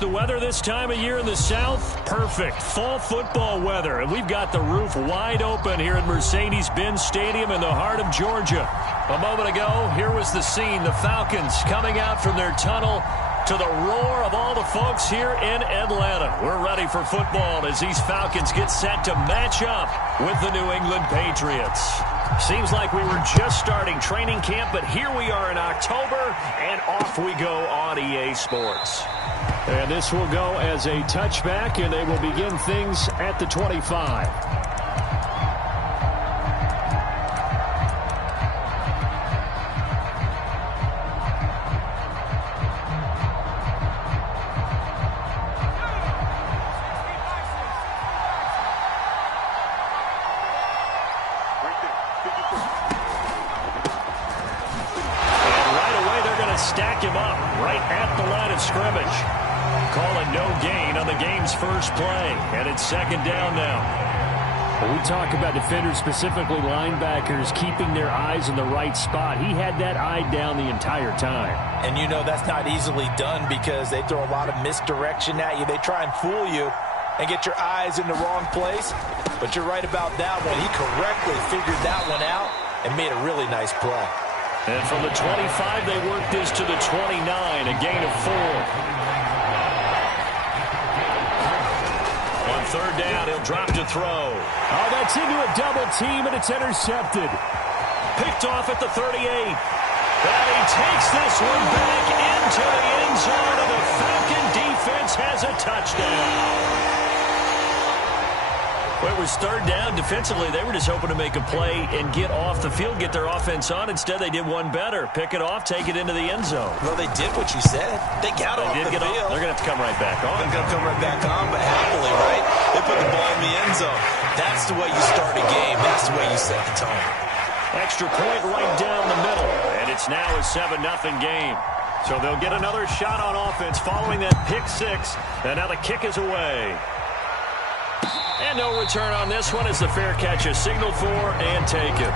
The weather this time of year in the South, perfect. Fall football weather. And we've got the roof wide open here at Mercedes-Benz Stadium in the heart of Georgia. A moment ago, here was the scene. The Falcons coming out from their tunnel to the roar of all the folks here in Atlanta. We're ready for football as these Falcons get set to match up with the New England Patriots. Seems like we were just starting training camp, but here we are in October, and off we go on EA Sports. And this will go as a touchback, and they will begin things at the 25. Stack him up right at the line of scrimmage. Calling no gain on the game's first play, and it's second down now. When we talk about defenders, specifically linebackers, keeping their eyes in the right spot, he had that eye down the entire time. And you know that's not easily done because they throw a lot of misdirection at you. They try and fool you and get your eyes in the wrong place. But you're right about that one. He correctly figured that one out and made a really nice play. And from the 25, they work this to the 29, a gain of 4. On third down, he'll drop to throw. Oh, that's into a double team, and it's intercepted. Picked off at the 38. And he takes this one back into the end zone, and the Falcon defense has a touchdown. Well, it was third down. Defensively, they were just hoping to make a play and get off the field, get their offense on. Instead, they did one better. Pick it off, take it into the end zone. Well, they did what you said. They got off the field. They're going to have to come right back on. They're going to come right back on, but happily, right? They put the ball in the end zone. That's the way you start a game. That's the way you set the tone. Extra point right down the middle, and it's now a 7-0 game. So they'll get another shot on offense following that pick six, and now the kick is away. And no return on this one as the fair catch is signaled for and taken.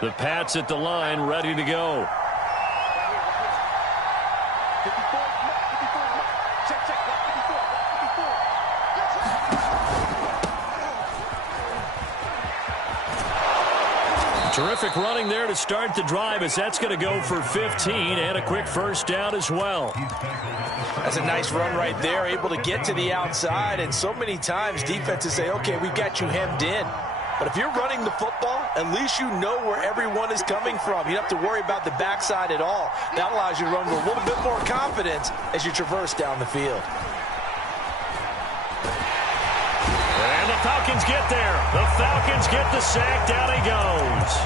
The Pats at the line, ready to go. Terrific running there to start the drive as that's going to go for 15 and a quick first down as well. That's a nice run right there, able to get to the outside, and so many times defenses say, okay, we've got you hemmed in. But if you're running the football, at least you know where everyone is coming from. You don't have to worry about the backside at all. That allows you to run with a little bit more confidence as you traverse down the field. And the Falcons get there. The Falcons get the sack. Down he goes.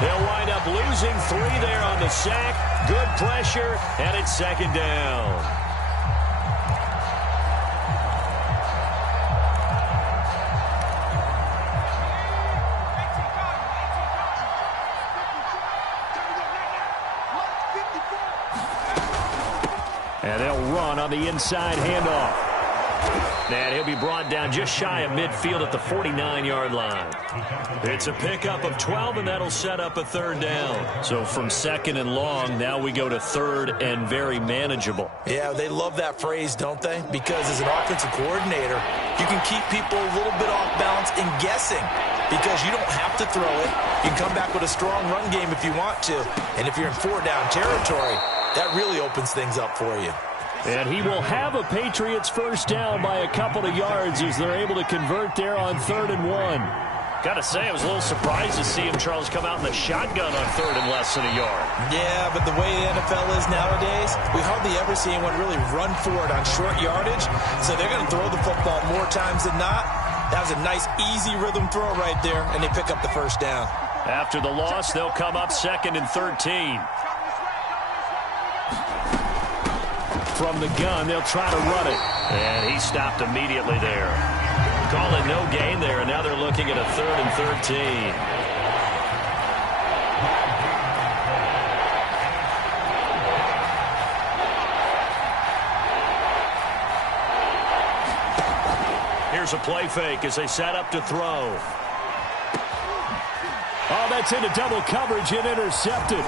They'll wind up losing 3 there on the sack. Good pressure, and it's second down. And they'll run on the inside handoff. And he'll be brought down just shy of midfield at the 49-yard line. It's a pickup of 12, and that'll set up a third down. So from second and long, now we go to third and very manageable. Yeah, they love that phrase, don't they? Because as an offensive coordinator, you can keep people a little bit off balance and guessing because you don't have to throw it. You can come back with a strong run game if you want to. And if you're in 4-down territory, that really opens things up for you. And he will have a Patriots first down by a couple of yards as they're able to convert there on 3rd and 1. Got to say, I was a little surprised to see him, Charles, come out in the shotgun on 3rd and less than a yard. Yeah, but the way the NFL is nowadays, we hardly ever see anyone really run for it on short yardage. So they're going to throw the football more times than not. That was a nice, easy rhythm throw right there, and they pick up the first down. After the loss, they'll come up 2nd and 13. From the gun, they'll try to run it. And he stopped immediately there. Calling no gain there, and now they're looking at a 3rd and 13. Here's a play fake as they set up to throw. Oh, that's into double coverage and intercepted.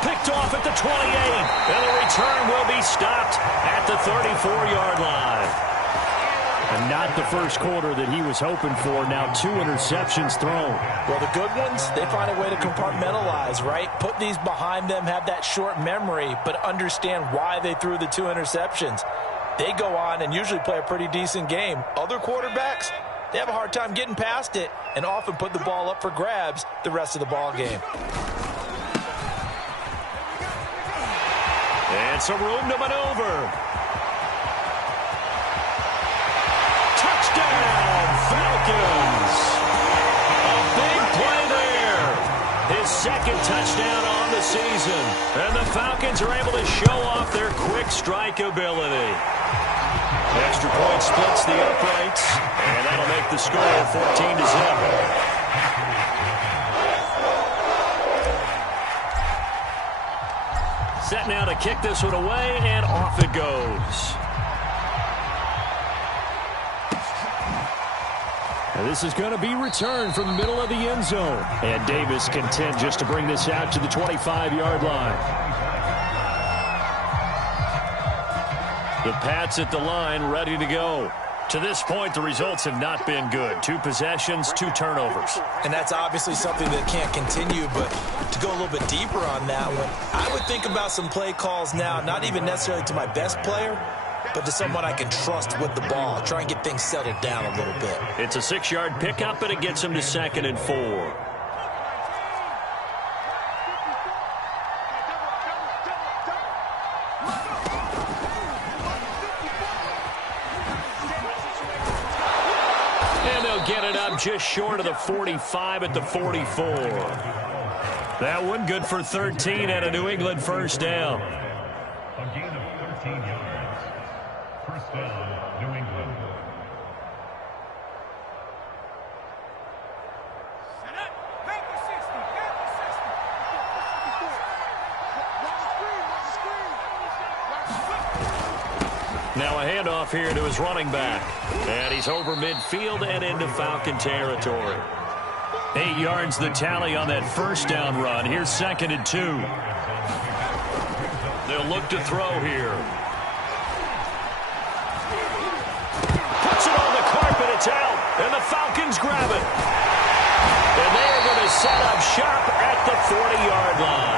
Picked off at the 28. And the return will be stopped at the 34-yard line. And not the first quarter that he was hoping for. Now 2 interceptions thrown. Well, the good ones, they find a way to compartmentalize, right? Put these behind them, have that short memory, but understand why they threw the 2 interceptions. They go on and usually play a pretty decent game. Other quarterbacks, they have a hard time getting past it and often put the ball up for grabs the rest of the ball game. And some room to maneuver. Touchdown, Falcons. A big play there. His second touchdown on the season. And the Falcons are able to show off their quick strike ability. Extra point splits the uprights, and that'll make the score 14-0. Set now to kick this one away, and off it goes. And this is going to be returned from the middle of the end zone. And Davis content just to bring this out to the 25-yard line. The Pats at the line, ready to go. To this point, the results have not been good. 2 possessions, 2 turnovers. And that's obviously something that can't continue, but to go a little bit deeper on that one, I would think about some play calls now, not even necessarily to my best player, but to someone I can trust with the ball. Try and get things settled down a little bit. It's a 6-yard pickup, and it gets him to 2nd and 4. Get it up just short of the 45 at the 44. That one good for 13 and a New England first down. A gain of 13 yards. First down, New England. Now a handoff here to his running back. And he's over midfield and into Falcon territory. 8 yards the tally on that first down run. Here's 2nd and 2. They'll look to throw here. Puts it on the carpet. It's out. And the Falcons grab it. And they're going to set up shop at the 40-yard line.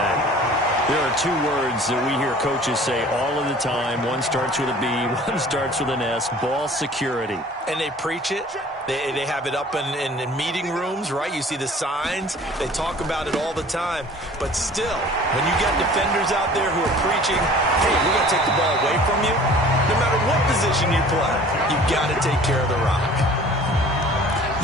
There are 2 words that we hear coaches say all of the time. One starts with a B, one starts with an S. Ball security. And they preach it. They have it up in meeting rooms, right? You see the signs. They talk about it all the time. But still, when you got defenders out there who are preaching, hey, we're going to take the ball away from you, no matter what position you play, you've got to take care of the rock.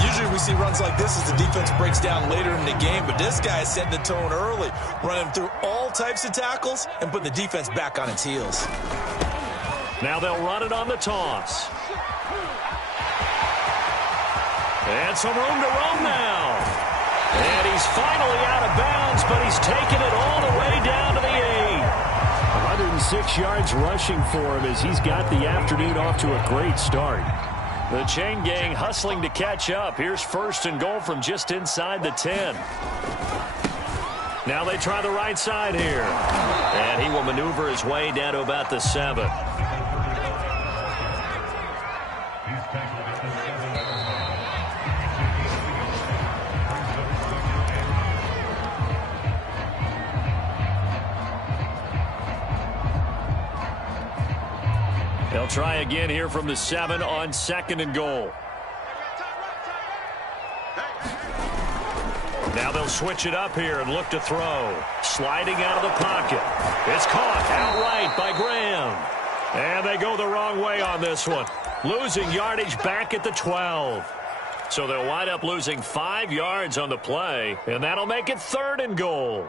Usually we see runs like this as the defense breaks down later in the game, but this guy is setting the tone early, running through all types of tackles and putting the defense back on its heels. Now they'll run it on the toss. And some room to roam now. And he's finally out of bounds, but he's taking it all the way down to the 8. 106 yards rushing for him as he's got the afternoon off to a great start. The chain gang hustling to catch up. Here's 1st and goal from just inside the 10. Now they try the right side here. And he will maneuver his way down to about the 7. They'll try again here from the 7 on 2nd and goal. Now they'll switch it up here and look to throw. Sliding out of the pocket. It's caught outright by Graham. And they go the wrong way on this one. Losing yardage back at the 12. So they'll wind up losing 5 yards on the play. And that'll make it 3rd and goal.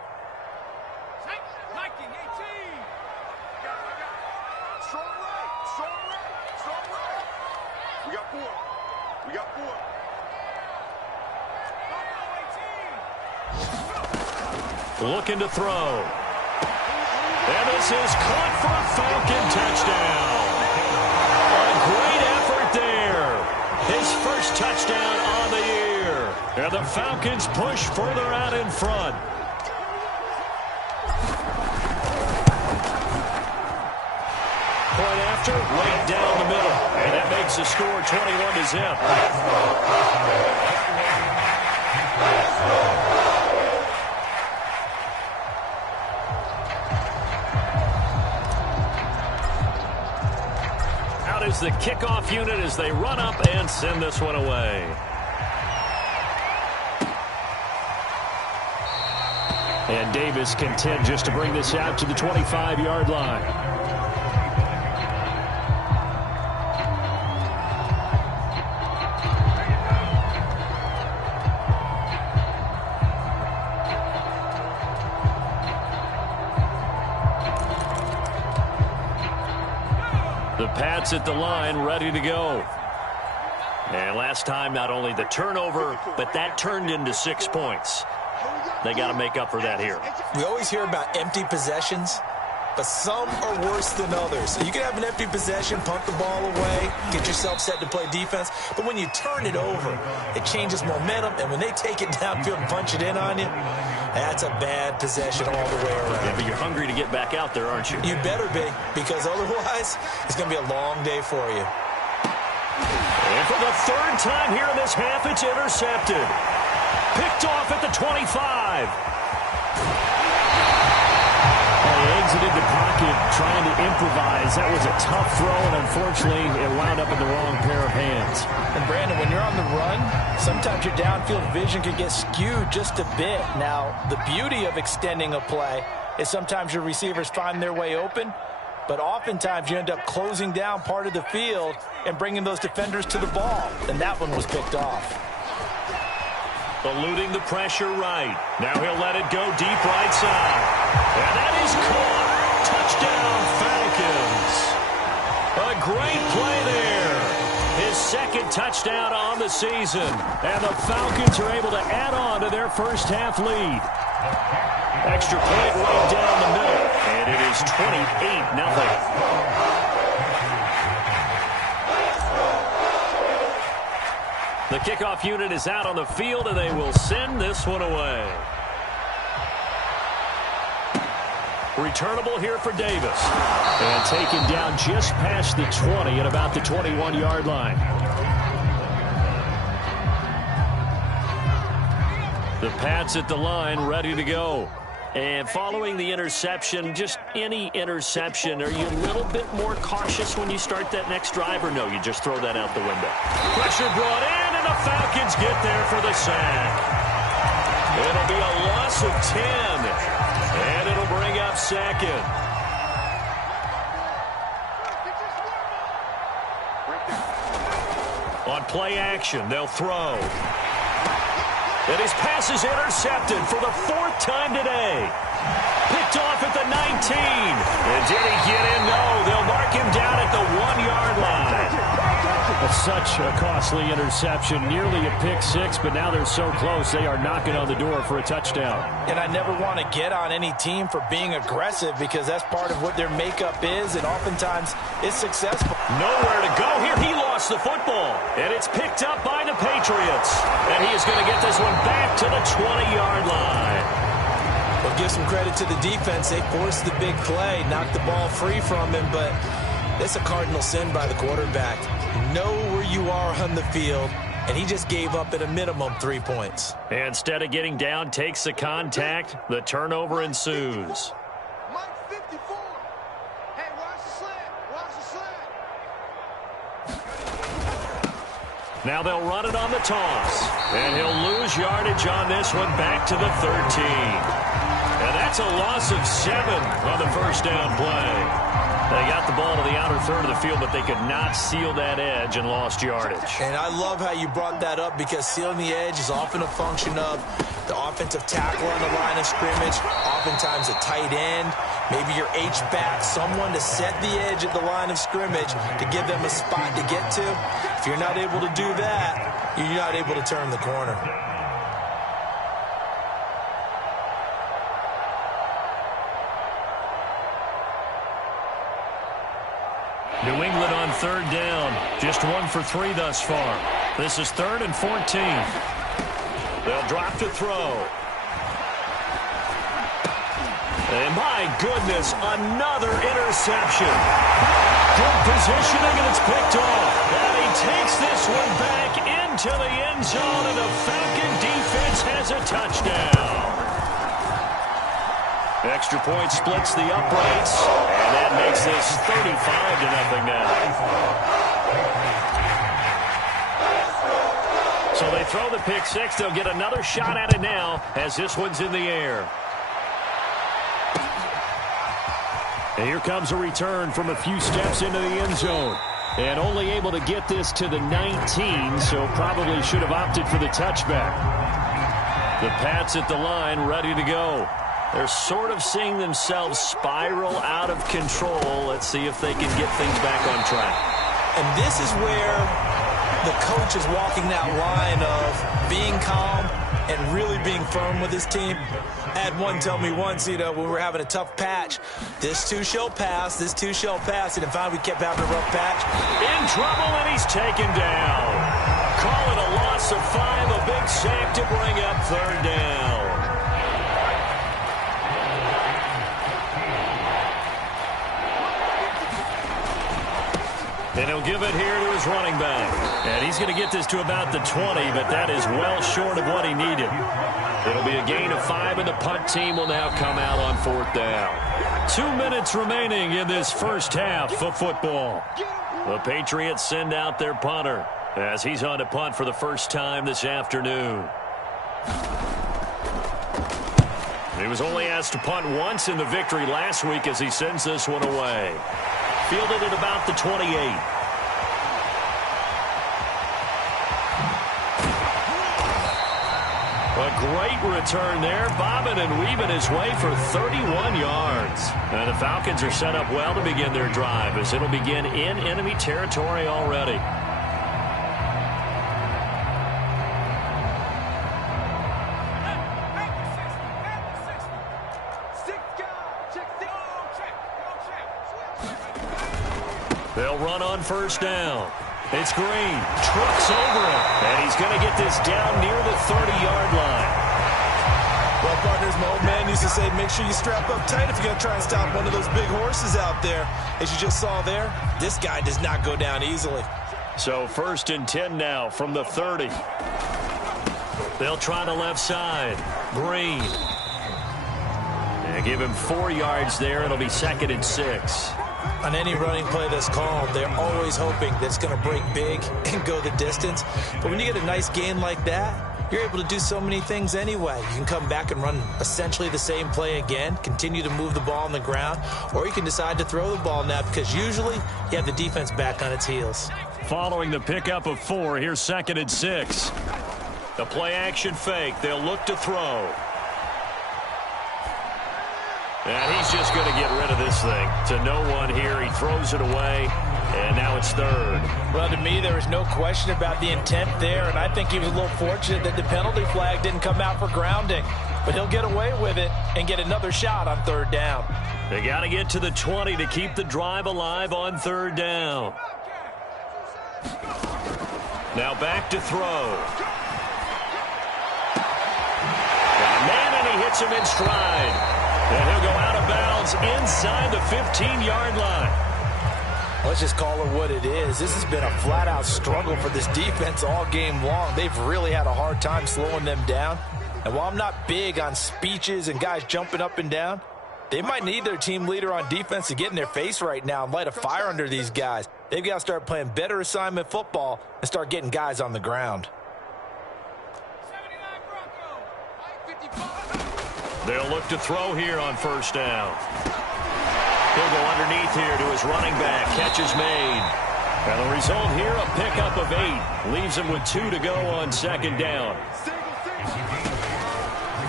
Looking to throw. And this is caught for a Falcon touchdown. A great effort there. first touchdown on the year. And the Falcons push further out in front. Point after, right down the middle. And that makes the score 21-0. Out is the kickoff unit as they run up and send this one away. And Davis content just to bring this out to the 25-yard line. The Pats at the line, ready to go. And last time, not only the turnover, but that turned into 6 points. They got to make up for that here. We always hear about empty possessions, but some are worse than others. You can have an empty possession, punt the ball away, get yourself set to play defense, but when you turn it over, it changes momentum, and when they take it downfield and punch it in on you, that's a bad possession all the way around. Yeah, but you're hungry to get back out there, aren't you? You better be, because otherwise, it's going to be a long day for you. And for the third time here in this half, it's intercepted. Picked off at the 25. He exited the pocket trying to improvise. That was a tough throw, and unfortunately, it wound up in the wrong pair of hands. And, Brandon, when you're on the run, sometimes your downfield vision can get skewed just a bit. Now, the beauty of extending a play is sometimes your receivers find their way open, but oftentimes you end up closing down part of the field and bringing those defenders to the ball, and that one was picked off. Eluding the pressure right. Now he'll let it go deep right side. And that is caught. Touchdown, Falcons. A great play there. His second touchdown on the season. And the Falcons are able to add on to their first half lead. Extra point right down the middle. And it is 28-0. The kickoff unit is out on the field, and they will send this one away. Returnable here for Davis. And taken down just past the 20 at about the 21-yard line. The Pats at the line, ready to go. And following the interception, just any interception, are you a little bit more cautious when you start that next drive, or no, you just throw that out the window? Pressure brought in, and the Falcons get there for the sack. It'll be a loss of 10, and it'll bring up second. On play action, they'll throw. And his pass is intercepted for the fourth time today. Picked off at the 19. And did he get in? No. They'll mark him down at the 1-yard line. That's such a costly interception. Nearly a pick-6, but now they're so close they are knocking on the door for a touchdown. And I never want to get on any team for being aggressive because that's part of what their makeup is, and oftentimes it's successful. Nowhere to go here. He lost the football. And it's picked up by the Patriots. And he is going to get this one back to the 20-yard line. Well, give some credit to the defense. They forced the big play, knocked the ball free from him, but it's a cardinal sin by the quarterback. Know where you are on the field, and he just gave up at a minimum 3 points. And instead of getting down, takes the contact. The turnover ensues. Mike 54. Hey, watch the slant. Watch the slant. Now they'll run it on the toss. And he'll lose yardage on this one back to the 13. And that's a loss of 7 on the first down play. They got the ball to the outer third of the field, but they could not seal that edge and lost yardage. And I love how you brought that up because sealing the edge is often a function of the offensive tackle on the line of scrimmage, oftentimes a tight end, maybe your H-back, someone to set the edge at the line of scrimmage to give them a spot to get to. If you're not able to do that, you're not able to turn the corner. New England on third down. Just 1 for 3 thus far. This is 3rd and 14. They'll drop to throw. And my goodness, another interception. Good positioning, and it's picked off. And he takes this one back into the end zone, and the Falcon defense has a touchdown. Extra point splits the uprights, and that makes this 35-0 now. So they throw the pick six. They'll get another shot at it now as this one's in the air. And here comes a return from a few steps into the end zone. And only able to get this to the 19, so probably should have opted for the touchback. The Pats at the line, ready to go. They're sort of seeing themselves spiral out of control. Let's see if they can get things back on track. And this is where the coach is walking that line of being calm and really being firm with his team. I had one tell me once, when we were having a tough patch, this too shall pass, this too shall pass. And finally we kept having a rough patch. In trouble, and he's taken down. Call it a loss of 5, a big sack to bring up 3rd down. And he'll give it here to his running back. And he's going to get this to about the 20, but that is well short of what he needed. It'll be a gain of 5, and the punt team will now come out on 4th down. 2 minutes remaining in this first half of football. The Patriots send out their punter as he's on to punt for the first time this afternoon. He was only asked to punt once in the victory last week as he sends this one away. Fielded at about the 28. A great return there, bobbing and weaving his way for 31 yards. And the Falcons are set up well to begin their drive as it'll begin in enemy territory already. They'll run on 1st down. It's Green. Trucks over him. And he's going to get this down near the 30-yard line. Well, partners, my old man used to say, make sure you strap up tight if you're going to try and stop one of those big horses out there. As you just saw there, this guy does not go down easily. So 1st and 10 now from the 30. They'll try the left side. Green. And give him 4 yards there. It'll be 2nd and 6. On any running play that's called, they're always hoping that it's going to break big and go the distance. But when you get a nice gain like that, you're able to do so many things anyway. You can come back and run essentially the same play again, continue to move the ball on the ground, or you can decide to throw the ball now because usually you have the defense back on its heels. Following the pickup of 4, here's 2nd and 6. The play action fake. They'll look to throw. And he's just going to get rid of this thing. To no one here. He throws it away. And now it's 3rd. Well, to me, there was no question about the intent there. And I think he was a little fortunate that the penalty flag didn't come out for grounding. But he'll get away with it and get another shot on 3rd down. They got to get to the 20 to keep the drive alive on 3rd down. Now back to throw. Got a man, and he hits him in stride. And he'll go out of bounds inside the 15-yard line. Let's just call it what it is. This has been a flat-out struggle for this defense all game long. They've really had a hard time slowing them down. And while I'm not big on speeches and guys jumping up and down, they might need their team leader on defense to get in their face right now and light a fire under these guys. They've got to start playing better assignment football and start getting guys on the ground. They'll look to throw here on 1st down. He'll go underneath here to his running back. Catch is made. And the result here, a pickup of 8. Leaves him with 2 to go on 2nd down.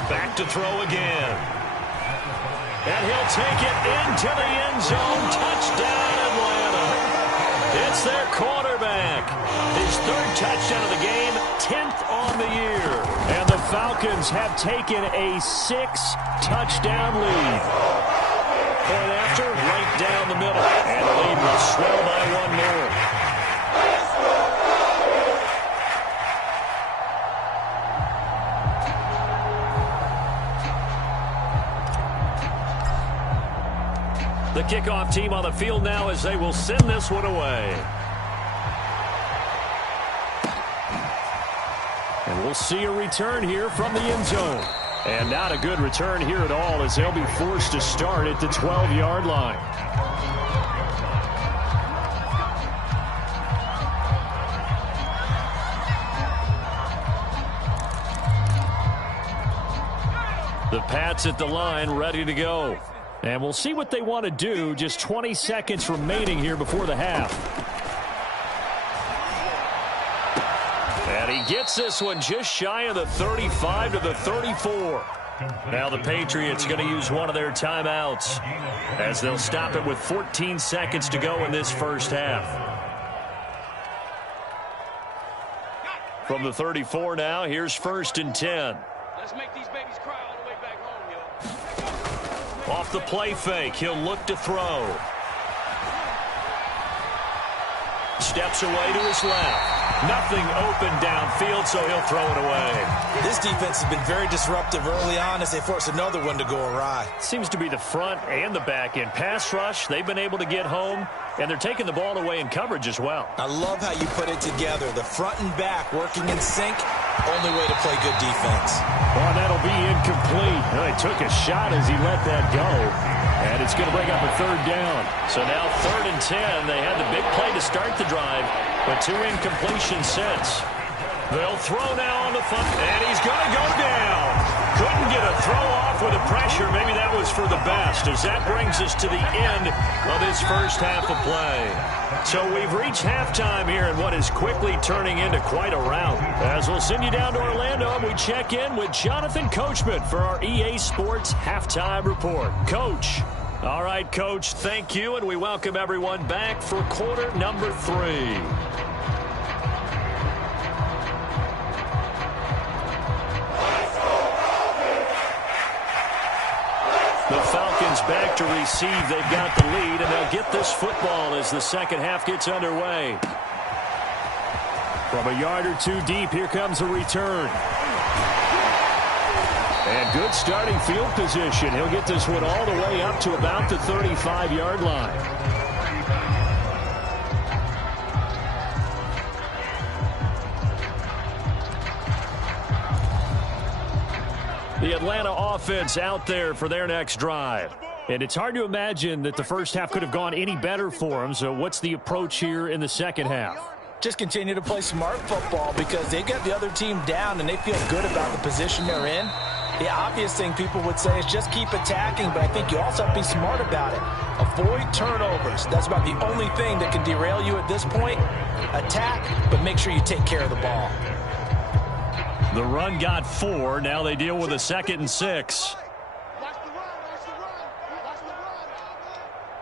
Back to throw again. And he'll take it into the end zone. Touchdown, Atlanta. It's their quarterback. His 3rd touchdown of the game, 10th on the year. And the Falcons have taken a 6-touchdown lead. Point after, right down the middle. And the lead will swell by 1 more. The kickoff team on the field now as they will send this one away. And we'll see a return here from the end zone. And not a good return here at all as they'll be forced to start at the 12-yard line. The Pats at the line, ready to go. And we'll see what they want to do. Just 20 seconds remaining here before the half. And he gets this one just shy of the 35 to the 34. Now the Patriots going to use one of their timeouts as they'll stop it with 14 seconds to go in this first half. From the 34 now, here's 1st and 10. Let's make these babies cry all the way back home, yo. Off the play fake, he'll look to throw. Steps away to his left. Nothing open downfield, so he'll throw it away. This defense has been very disruptive early on as they force another one to go awry. Seems to be the front and the back end. Pass rush, they've been able to get home, and they're taking the ball away in coverage as well. I love how you put it together. The front and back working in sync. Only way to play good defense. Well, that'll be incomplete. Well, he took a shot as he let that go. And it's going to bring up a 3rd down. So now 3rd and 10. They had the big play to start the drive, but 2 incompletions since. They'll throw now on the front, and he's going to go down. Couldn't get a throw off with the pressure. Maybe that was for the best, as that brings us to the end of this first half of play. So we've reached halftime here in what is quickly turning into quite a rout. As we'll send you down to Orlando, and we check in with Jonathan Coachman for our EA Sports Halftime Report. Coach. All right, Coach, thank you, and we welcome everyone back for quarter number 3. The Falcons back to receive. They've got the lead, and they'll get this football as the second half gets underway. From a yard or 2 deep, here comes a return. And good starting field position. He'll get this one all the way up to about the 35-yard line. The Atlanta offense out there for their next drive. And it's hard to imagine that the first half could have gone any better for them. So what's the approach here in the second half? Just continue to play smart football because they got the other team down and they feel good about the position they're in. The obvious thing people would say is just keep attacking, but I think you also have to be smart about it. Avoid turnovers. That's about the only thing that can derail you at this point. Attack, but make sure you take care of the ball. The run got 4. Now they deal with a 2nd and 6. Watch the run, watch the run, watch the run.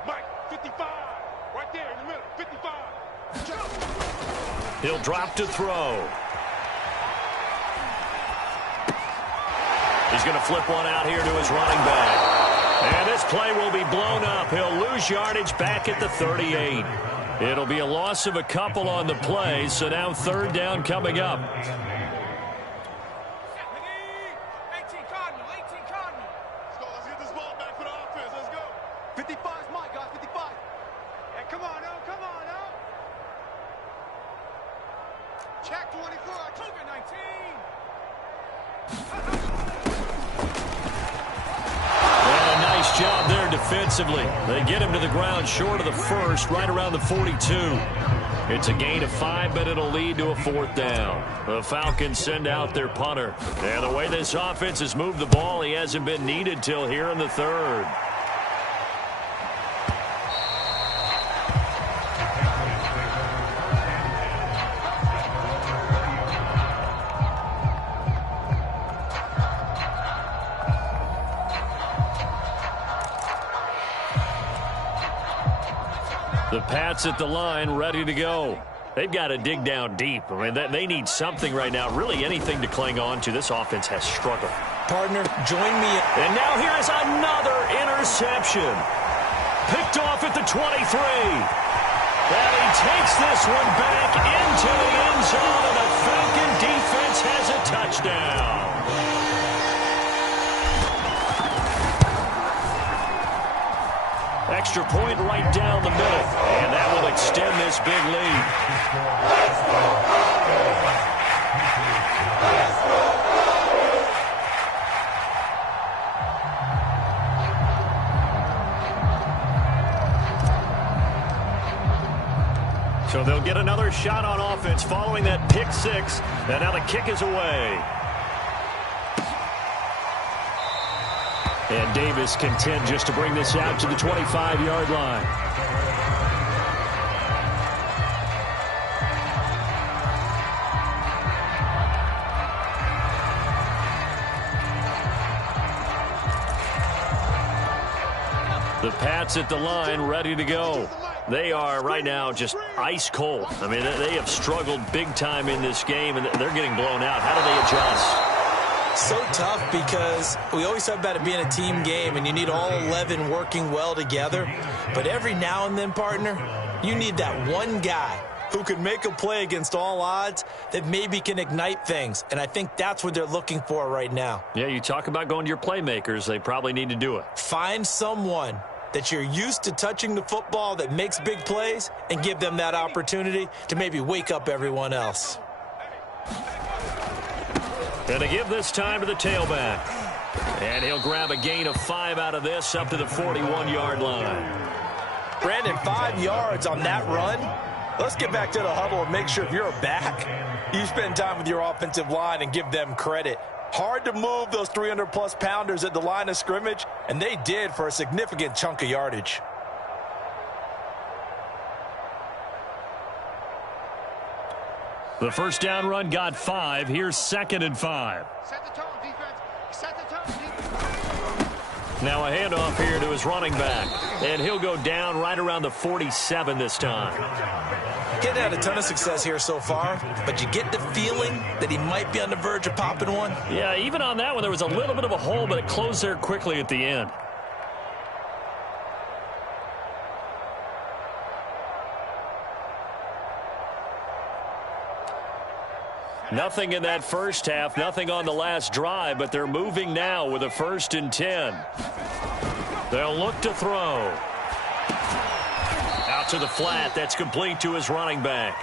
Mike, 55, right there in the middle, 55. He'll drop to throw. He's going to flip one out here to his running back. And this play will be blown up. He'll lose yardage back at the 38. It'll be a loss of a couple on the play, so now 3rd down coming up. 18 Cardinal, 18 Cardinal. Let's get this ball back for the offense. Let's go. 55's mine, guys, 55. Hey, come on now, come on now. Check 24, Cougar 19. And a nice job there defensively. They get him to the ground short of the 1st, right around the 42. It's a gain of 5, but it'll lead to a 4th down. The Falcons send out their punter. And the way this offense has moved the ball, he hasn't been needed till here in the 3rd. The Pats at the line, ready to go. They've got to dig down deep. I mean, they need something right now, really anything to cling on to. This offense has struggled. Partner, join me. And now here is another interception. Picked off at the 23. And he takes this one back into the end zone, and the Falcon defense has a touchdown. extra point right down the middle. And that will extend this big lead. So they'll get another shot on offense following that pick six. And now the kick is away. And Davis content just to bring this out to the 25-yard line. The Pats at the line, ready to go. They are right now just ice cold. I mean, they have struggled big time in this game, and they're getting blown out. How do they adjust? So tough because we always talk about it being a team game, and you need all 11 working well together. But every now and then, partner, you need that one guy who can make a play against all odds that maybe can ignite things. And I think that's what they're looking for right now. Yeah, you talk about going to your playmakers. They probably need to do it. Find someone that you're used to touching the football that makes big plays and give them that opportunity to maybe wake up everyone else. And to give this time to the tailback. And he'll grab a gain of 5 out of this up to the 41-yard line. Brandon, 5 yards on that run. Let's get back to the huddle and make sure if you're a back, you spend time with your offensive line and give them credit. Hard to move those 300-plus pounders at the line of scrimmage, and they did for a significant chunk of yardage. The first down run got 5. Here's 2nd and 5. Set the tone, defense. Set the tone, defense. Now a handoff here to his running back. And he'll go down right around the 47 this time. Getting had a ton of success here so far, but you get the feeling that he might be on the verge of popping one. Yeah, even on that one, there was a little bit of a hole, but it closed there quickly at the end. Nothing in that first half, nothing on the last drive, but they're moving now with a 1st and 10. They'll look to throw. Out to the flat, that's complete to his running back.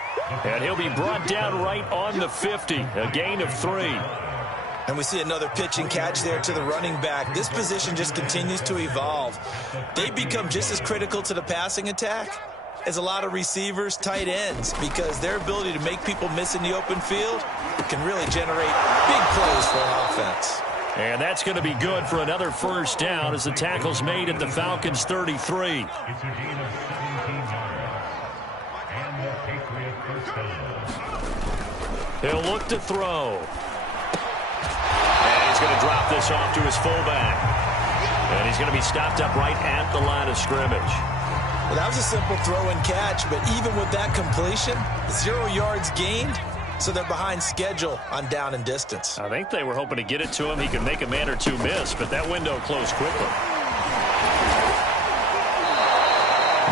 And he'll be brought down right on the 50, a gain of 3. And we see another pitch and catch there to the running back. This position just continues to evolve. They become just as critical to the passing attack as a lot of receivers, tight ends, because their ability to make people miss in the open field can really generate big plays for an offense. And that's going to be good for another first down as the tackle's made at the Falcons' 33. It's a gain of 17 yards. And the Patriot first down. He'll look to throw. And he's going to drop this off to his fullback. And he's going to be stopped up right at the line of scrimmage. Well, that was a simple throw and catch, but even with that completion, 0 yards gained, so they're behind schedule on down and distance. I think they were hoping to get it to him. He could make a man or two miss, but that window closed quickly.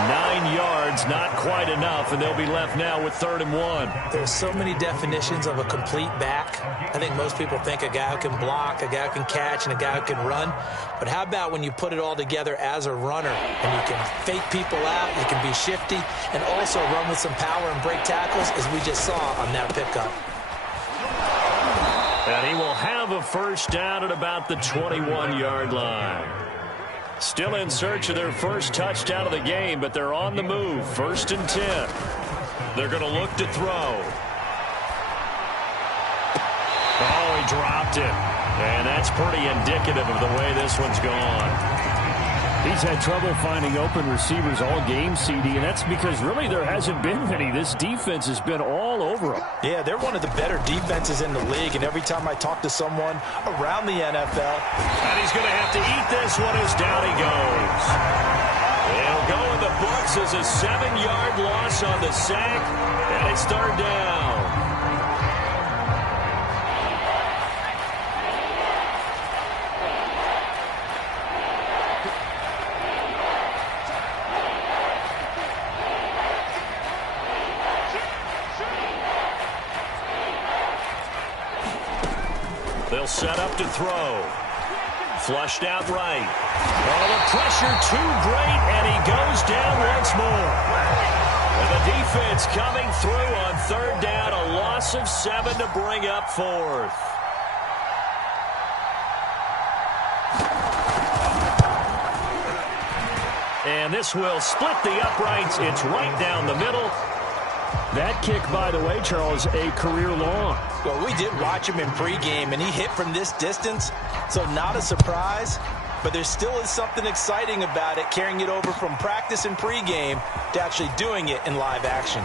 9 yards, not quite enough, and they'll be left now with 3rd and 1. There's so many definitions of a complete back. I think most people think a guy who can block, a guy who can catch, and a guy who can run. But how about when you put it all together as a runner, and you can fake people out, you can be shifty, and also run with some power and break tackles, as we just saw on that pickup. And he will have a first down at about the 21-yard line. Still in search of their first touchdown of the game, but they're on the move. 1st and 10. They're going to look to throw. Oh, he dropped it. And that's pretty indicative of the way this one's gone. He's had trouble finding open receivers all game, CD, and that's because really there hasn't been many. This defense has been all over him. Yeah, they're one of the better defenses in the league, and every time I talk to someone around the NFL. And he's going to have to eat this one as down he goes. It'll go in the books as a 7-yard loss on the sack, and it's 3rd down. They'll set up to throw. Flushed out right. Oh, the pressure too great, and he goes down once more. And the defense coming through on third down, a loss of 7 to bring up fourth. And this will split the uprights. It's right down the middle. That kick, by the way, Charles, a career long. Well, we did watch him in pregame, and he hit from this distance, so not a surprise. But there still is something exciting about it, carrying it over from practice and pregame to actually doing it in live action.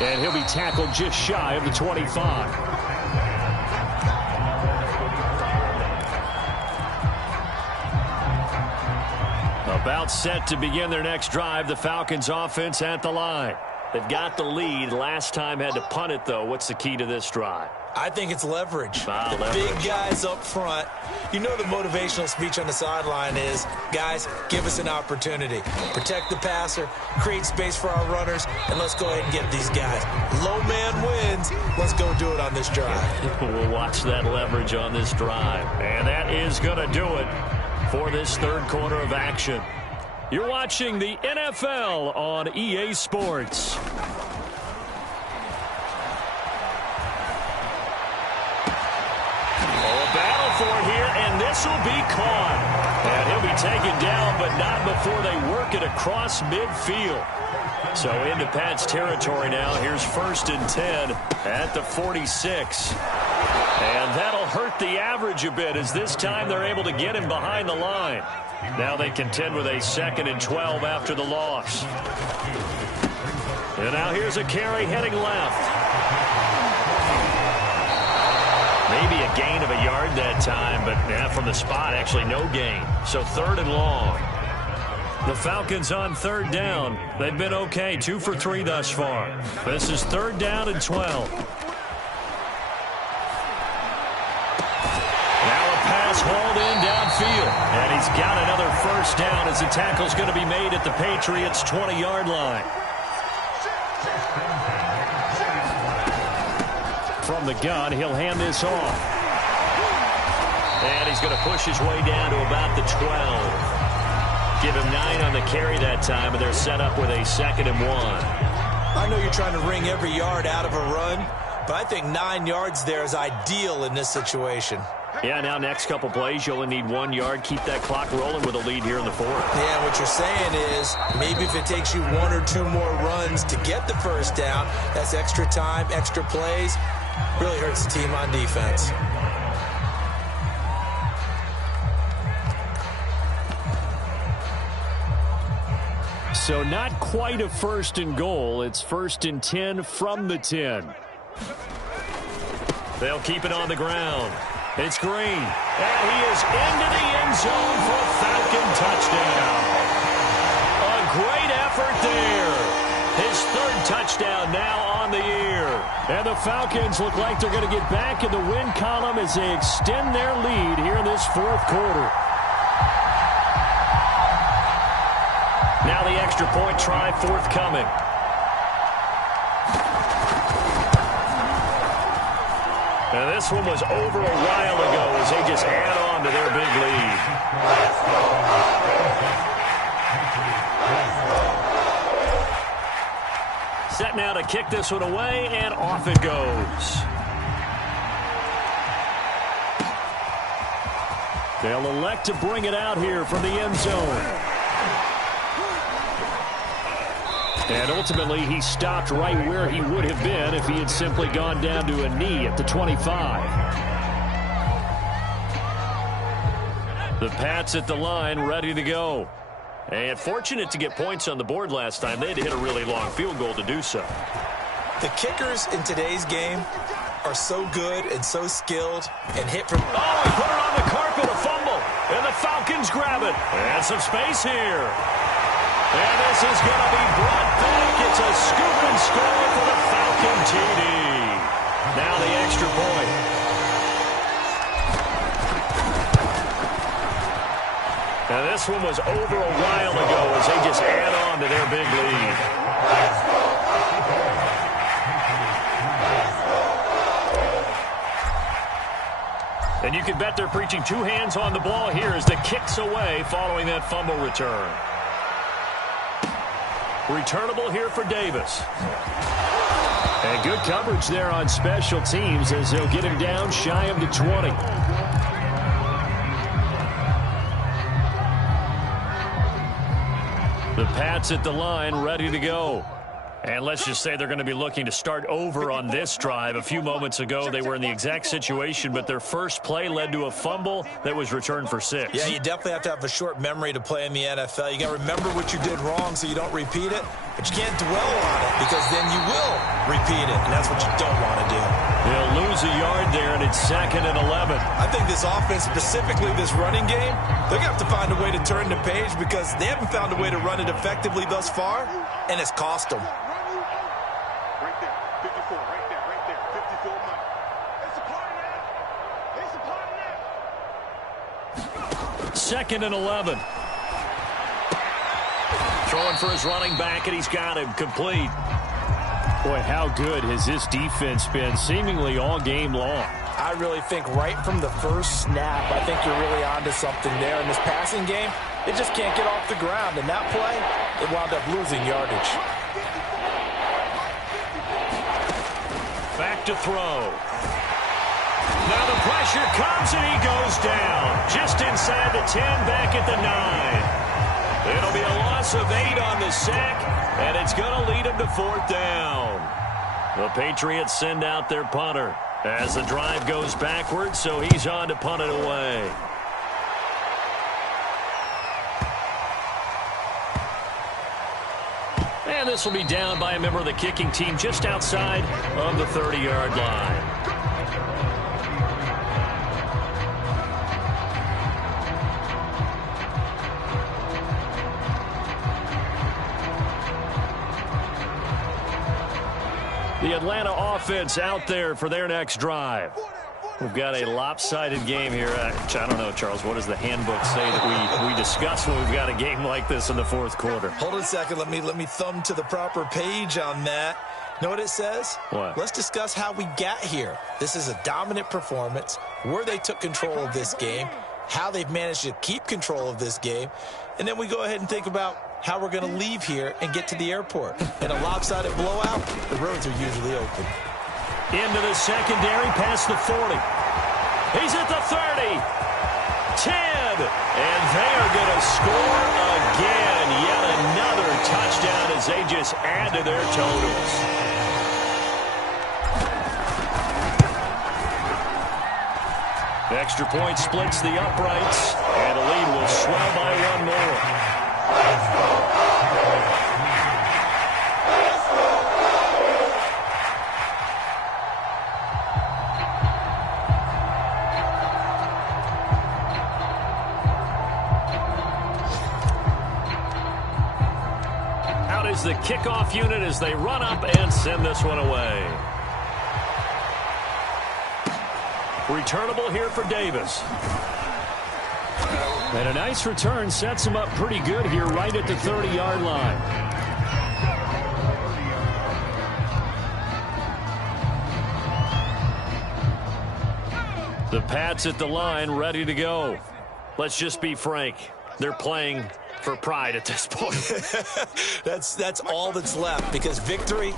And he'll be tackled just shy of the 25. About set to begin their next drive, the Falcons offense at the line. They've got the lead. Last time had to punt it, though. What's the key to this drive? I think it's leverage. Leverage. Big guys up front. You know the motivational speech on the sideline is, guys, give us an opportunity. Protect the passer, create space for our runners, and let's go ahead and get these guys. Low man wins. Let's go do it on this drive. We'll watch that leverage on this drive. And that is going to do it for this third quarter of action. You're watching the NFL on EA Sports. A battle for it here, and this will be caught. And he'll be taken down, but not before they work it across midfield. So into Pat's territory now. Here's 1st and 10 at the 46. And that'll hurt the average a bit, as this time they're able to get him behind the line. Now they contend with a 2nd and 12 after the loss. And now here's a carry heading left. Maybe a gain of a yard that time, but from the spot, actually no gain. So 3rd and long. The Falcons on 3rd down. They've been okay, 2 for 3 thus far. This is 3rd down and 12. Hauled in downfield, and he's got another 1st down as the tackle's going to be made at the Patriots' 20-yard line. From the gun, he'll hand this off. And he's going to push his way down to about the 12. Give him 9 on the carry that time, and they're set up with a 2nd and 1. I know you're trying to wring every yard out of a run, but I think 9 yards there is ideal in this situation. Yeah, now next couple plays, you only need 1 yard. Keep that clock rolling with a lead here in the 4th. Yeah, what you're saying is maybe if it takes you 1 or 2 more runs to get the 1st down, that's extra time, extra plays. Really hurts the team on defense. So not quite a 1st and goal. It's 1st and 10 from the 10. They'll keep it on the ground. It's Green, and he is into the end zone for a Falcon touchdown. A great effort there. His 3rd touchdown now on the year. And the Falcons look like they're going to get back in the win column as they extend their lead here in this 4th quarter. Now the extra point try forthcoming. And this one was over a while ago as they just add on to their big lead. Set now to kick this one away, and off it goes. They'll elect to bring it out here from the end zone. And ultimately, he stopped right where he would have been if he had simply gone down to a knee at the 25. The Pats at the line, ready to go. And fortunate to get points on the board last time. They had to hit a really long field goal to do so. The kickers in today's game are so good and so skilled and hit from... Oh, he put it on the carpet, a fumble. And the Falcons grab it. And some space here. And this is going to be brought back. It's a scoop and score for the Falcon TD. Now the extra point. And this one was over a while ago as they just add on to their big lead. And you can bet they're preaching two hands on the ball here as the kick's away following that fumble return. Returnable here for Davis. And good coverage there on special teams as they'll get him down shy of the 20. The Pats at the line, ready to go. And let's just say they're going to be looking to start over on this drive. A few moments ago, they were in the exact situation, but their first play led to a fumble that was returned for 6. Yeah, you definitely have to have a short memory to play in the NFL. You got to remember what you did wrong so you don't repeat it, but you can't dwell on it because then you will repeat it, and that's what you don't want to do. They'll lose a yard there, and it's 2nd and 11. I think this offense, specifically this running game, they're going to have to find a way to turn the page because they haven't found a way to run it effectively thus far, and it's cost them. Right there, 54, right there, 54 now. It's a party now. It's a party now. 2nd and 11. Throwing for his running back, and he's got him complete. Boy, how good has this defense been seemingly all game long? I really think right from the first snap, I think you're really onto something there. In this passing game, they just can't get off the ground. In that play, they wound up losing yardage. Back to throw. Now the pressure comes, and he goes down. Just inside the 10, back at the 9. It'll be a loss of 8 on the sack, and it's going to lead him to 4th down. The Patriots send out their punter as the drive goes backwards, so he's on to punt it away. And this will be down by a member of the kicking team just outside of the 30-yard line. The Atlanta offense out there for their next drive. We've got a lopsided game here. I don't know, Charles, what does the handbook say that we discuss when we've got a game like this in the 4th quarter? Hold on a second. Let me thumb to the proper page on that. Know what it says? What? Let's discuss how we got here. This is a dominant performance, where they took control of this game, how they've managed to keep control of this game, and then we go ahead and think about how we're going to leave here and get to the airport. In a lopsided blowout, the roads are usually open. Into the secondary, past the 40. He's at the 30. 10. And they are going to score again. Yet another touchdown as they just add to their totals. Extra point splits the uprights, and the lead will swell by 1 more. Out is the kickoff unit as they run up and send this one away. Returnable here for Davis. And a nice return sets him up pretty good here right at the 30-yard line. The Pats at the line, ready to go. Let's just be frank. They're playing for pride at this point. That's all that's left, because victory,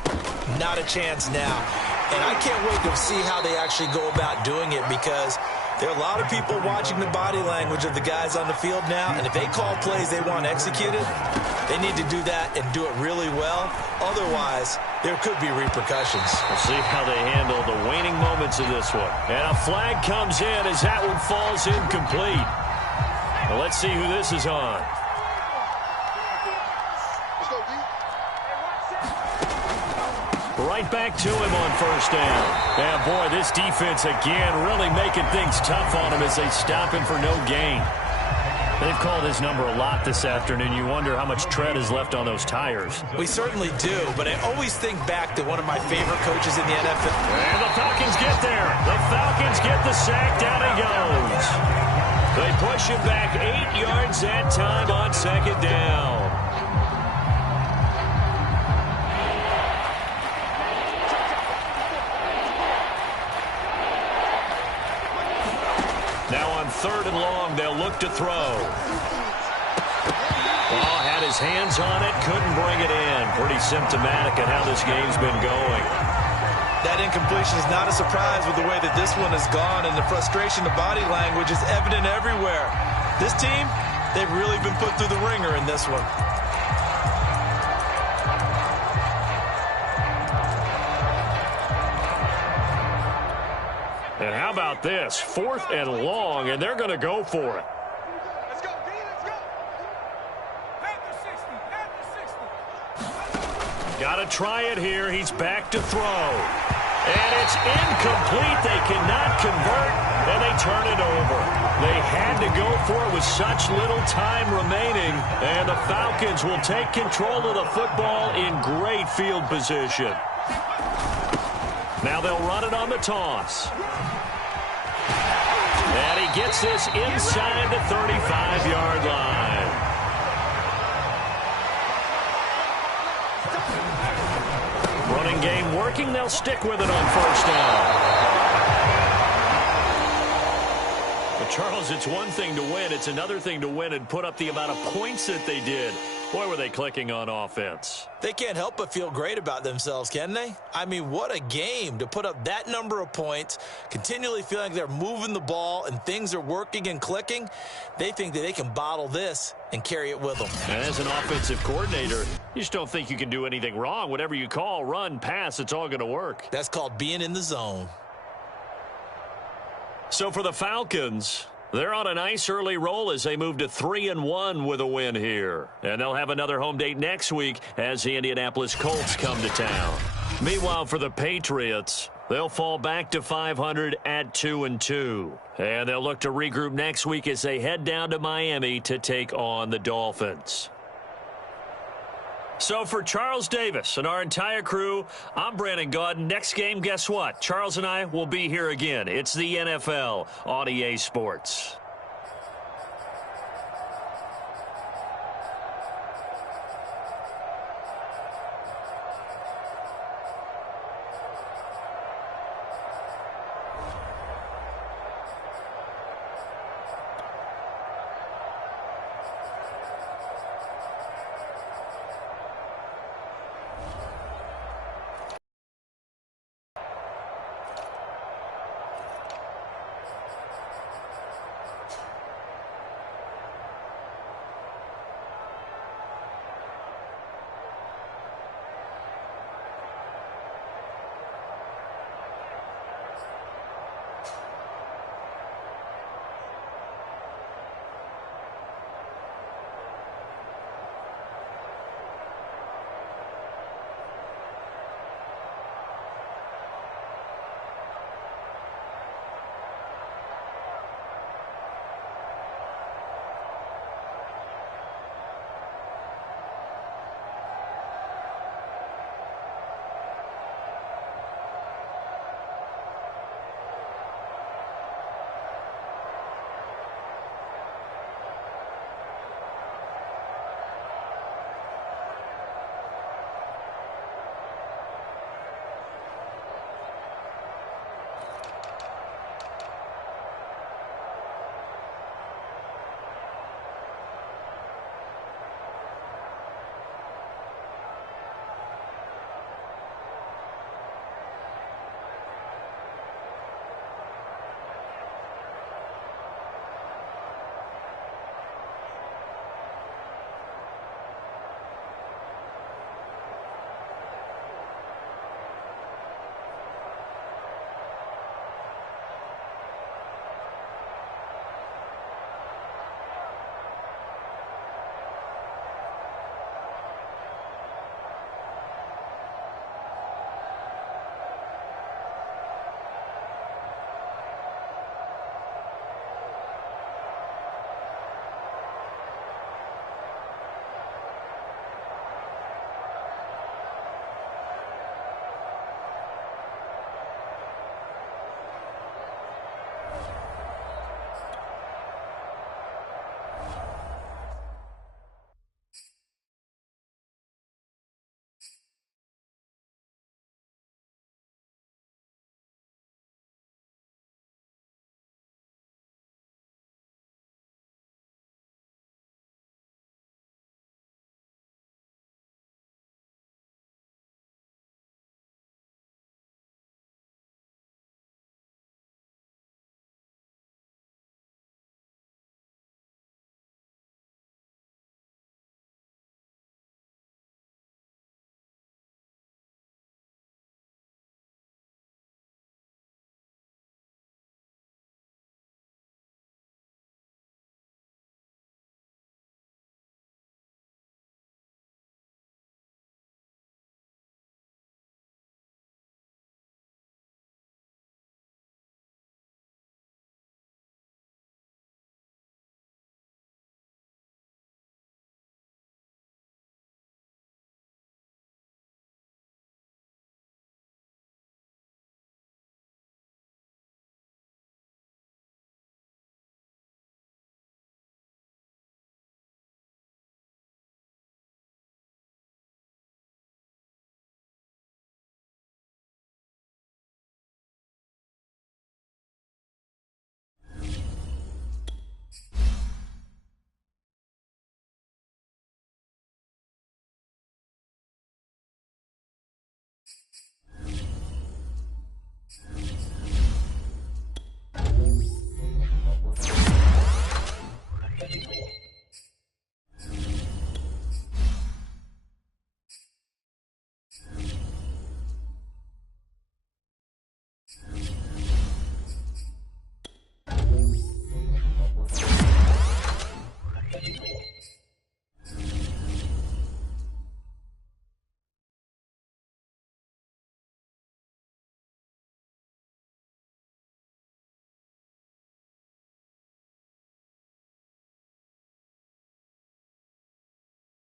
not a chance now. And I can't wait to see how they actually go about doing it, because there are a lot of people watching the body language of the guys on the field now, and if they call plays they want executed, they need to do that and do it really well. Otherwise, there could be repercussions. We'll see how they handle the waning moments of this one. And a flag comes in as that one falls incomplete. Well, let's see who this is on. Right back to him on 1st down. And boy, this defense again really making things tough on him as they stop him for no gain. They've called his number a lot this afternoon. You wonder how much tread is left on those tires. We certainly do, but I always think back to one of my favorite coaches in the NFL. And the Falcons get there. The Falcons get the sack. Down he goes. They push him back 8 yards that time on 2nd down. Now on 3rd and long, they'll look to throw. Ball had his hands on it, couldn't bring it in. Pretty symptomatic of how this game's been going. That incompletion is not a surprise with the way that this one has gone, and the frustration, the body language is evident everywhere. This team, they've really been put through the ringer in this one. And how about this? 4th and long, and they're going to go for it. Let's go, D, let's go. Head to 60, head to 60. Got to try it here. He's back to throw. And it's incomplete. They cannot convert, and they turn it over. They had to go for it with such little time remaining, and the Falcons will take control of the football in great field position. Now they'll run it on the toss. And he gets this inside the 35-yard line. Running game working. They'll stick with it on 1st down. But Charles, it's one thing to win. It's another thing to win and put up the amount of points that they did. Boy, were they clicking on offense. They can't help but feel great about themselves, can they? I mean, what a game to put up that number of points, continually feeling like they're moving the ball and things are working and clicking. They think that they can bottle this and carry it with them. And as an offensive coordinator, you just don't think you can do anything wrong. Whatever you call, run, pass, it's all going to work. That's called being in the zone. So for the Falcons, they're on a nice early roll as they move to 3-1 with a win here. And they'll have another home date next week as the Indianapolis Colts come to town. Meanwhile, for the Patriots, they'll fall back to 500 at 2-2. And they'll look to regroup next week as they head down to Miami to take on the Dolphins. So for Charles Davis and our entire crew, I'm Brandon Gaudin. Next game, guess what? Charles and I will be here again. It's the NFL on EA Sports.